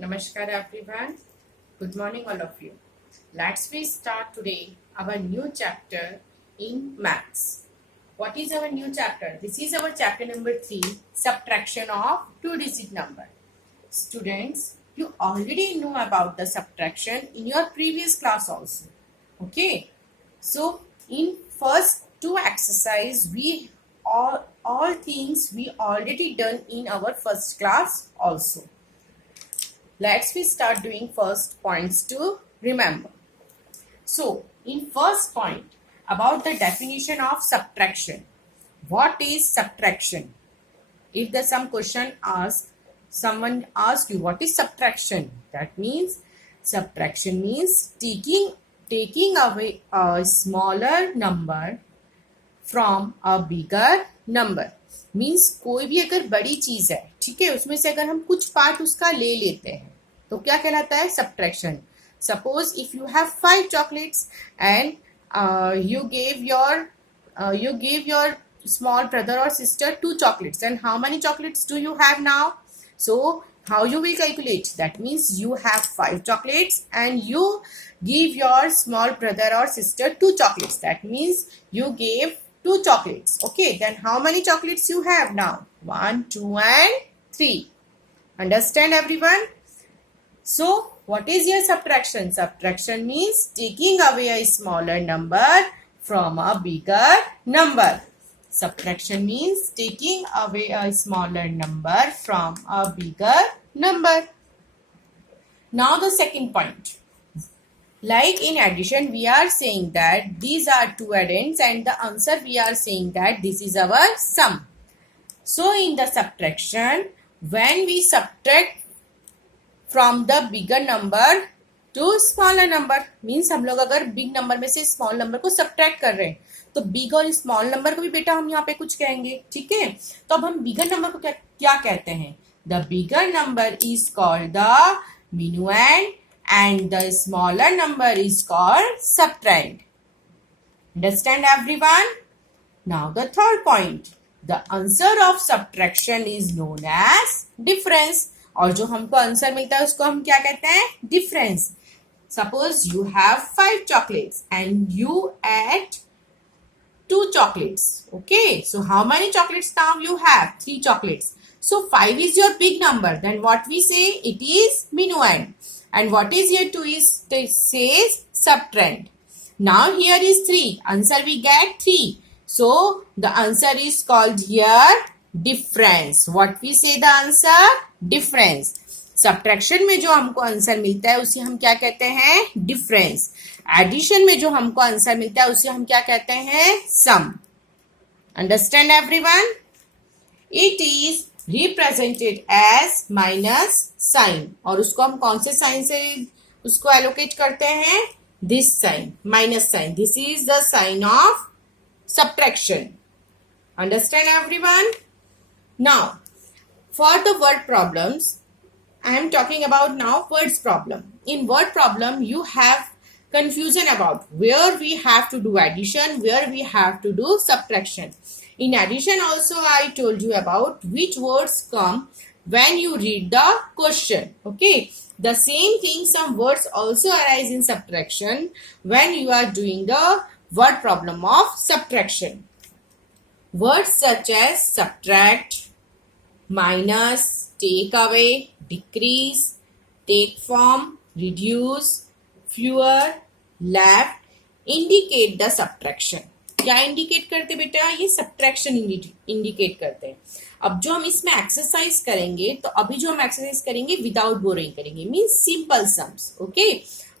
Namaskar everyone. Good morning all of you. Let's we start today our new chapter in maths. What is our new chapter? This is our chapter number 3, subtraction of two-digit number. Students, you already know about the subtraction in your previous class also. Okay. So in first two exercise we all things we already done in our first class also. Let's we start doing first points to remember. So in first point about the definition of subtraction. What is subtraction? If there's some question someone asks you what is subtraction, that means subtraction means taking away a smaller number from a bigger number. Means कोई भी अगर बड़ी चीज है, ठीक है, उसमें से अगर हम कुछ पार्ट उसका ले लेते हैं तो क्या कहलाता है? Subtraction. Suppose if you have 5 chocolates and you gave your small brother or sister 2 chocolates, and how many chocolates do you have now? So how you will calculate? That means you have 5 chocolates and you give your small brother or sister 2 chocolates. That means you gave 2 chocolates. Okay, then how many chocolates you have now? 1, 2 and 3. Understand everyone? So what is your subtraction? Subtraction means taking away a smaller number from a bigger number. Subtraction means taking away a smaller number from a bigger number. Now the second point. Like in addition, we are saying that these are two addends and the answer we are saying that this is our sum. So in the subtraction, when we subtract from the bigger number to smaller number, means हम लोग अगर big number में से small number को subtract कर रहे हैं तो big और small number को भी बेटा हम यहाँ पे कुछ कहेंगे, ठीक है? तो अब हम bigger number को क्या कहते हैं? The bigger number is called the minuend and the smaller number is called subtrahend. Understand everyone? Now the third point. The answer of subtraction is known as difference. और जो हमको आंसर मिलता है उसको हम क्या कहते हैं? Difference. Suppose you have 5 chocolates and you add 2 chocolates. Okay, so how many chocolates now you have? 3 chocolates. So 5 is your big number. Then what we say? It is minuend. And what is here 2 is, it says subtrahend. Now here is 3. Answer we get 3. So the answer is called here difference. What we say the answer? Difference. Subtraction में जो हमको answer मिलता है उसे हम क्या कहते हैं? डिफरेंस. एडिशन में जो हमको आंसर मिलता है उसे हम क्या कहते हैं? Sum. Understand everyone? It is represented as minus sign. और उसको हम कौन से साइन से उसको एलोकेट करते हैं? This sign, minus sign. This is the sign of subtraction. Understand everyone? Now, for the word problems, I am talking about now words problem. In word problem, you have confusion about where we have to do addition, where we have to do subtraction. In addition also, I told you about which words come when you read the question. Okay. The same thing, some words also arise in subtraction when you are doing the word problem of subtraction. Words such as subtract, minus, take away, decrease, take from, reduce, fewer, left indicate the subtraction. क्या indicate करते बेटा? ये subtraction indicate करते हैं. अब जो हम इसमें एक्सरसाइज करेंगे तो अभी जो हम एक्सरसाइज करेंगे विदाउट बोरोइंग करेंगे, मींस सिंपल सम्स. ओके,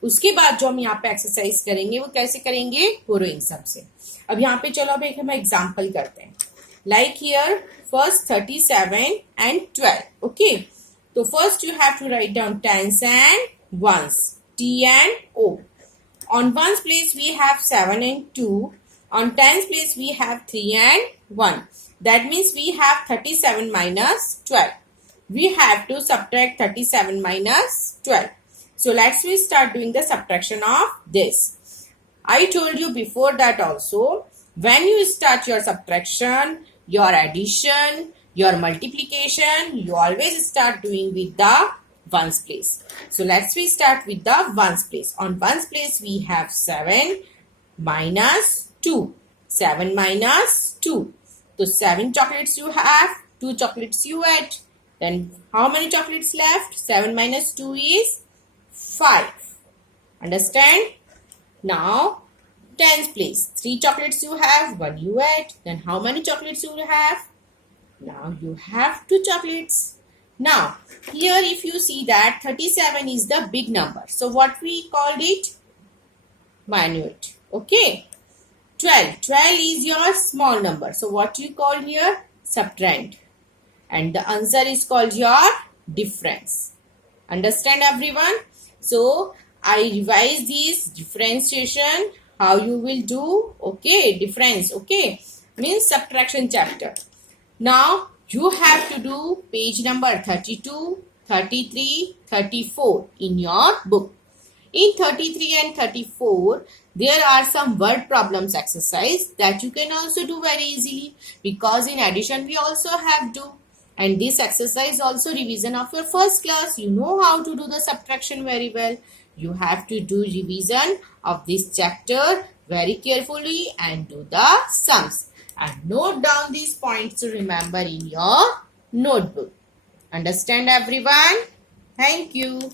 उसके बाद जो हम यहाँ पे एक्सरसाइज करेंगे वो कैसे करेंगे? बोरोइंग सम से. अब यहाँ पे चलो अब एक हम एग्जाम्पल करते हैं. Like here first 37 and 12. Okay, तो first you have to write down tens and ones, T and O. On ones place we have 7 and 2. On tens place we have 3 and 1. That means we have 37 minus 12. We have to subtract 37 minus 12. So let's we start doing the subtraction of this. I told you before that also, when you start your subtraction, your addition, your multiplication, you always start doing with the ones place. So let's we start with the ones place. On ones place we have 7 minus 2. 7 minus 2. So 7 chocolates you have, 2 chocolates you ate. Then how many chocolates left? 7 minus 2 is 5. Understand? Now tens place. 3 chocolates you have, 1 you ate. Then how many chocolates you have? Now you have 2 chocolates. Now here if you see that 37 is the big number. So what we called it? Minute. Okay. 12. 12 is your small number. So what you call here? Subtrahend. And the answer is called your difference. Understand everyone? So I revise this differentiation. How you will do? Okay. Difference. Okay. Means subtraction chapter. Now you have to do page number 32, 33, 34 in your book. In 33 and 34, there are some word problems exercise that you can also do very easily, because in addition we also have do. And this exercise also revision of your first class. You know how to do the subtraction very well. You have to do revision of this chapter very carefully and do the sums. And note down these points to remember in your notebook. Understand everyone? Thank you.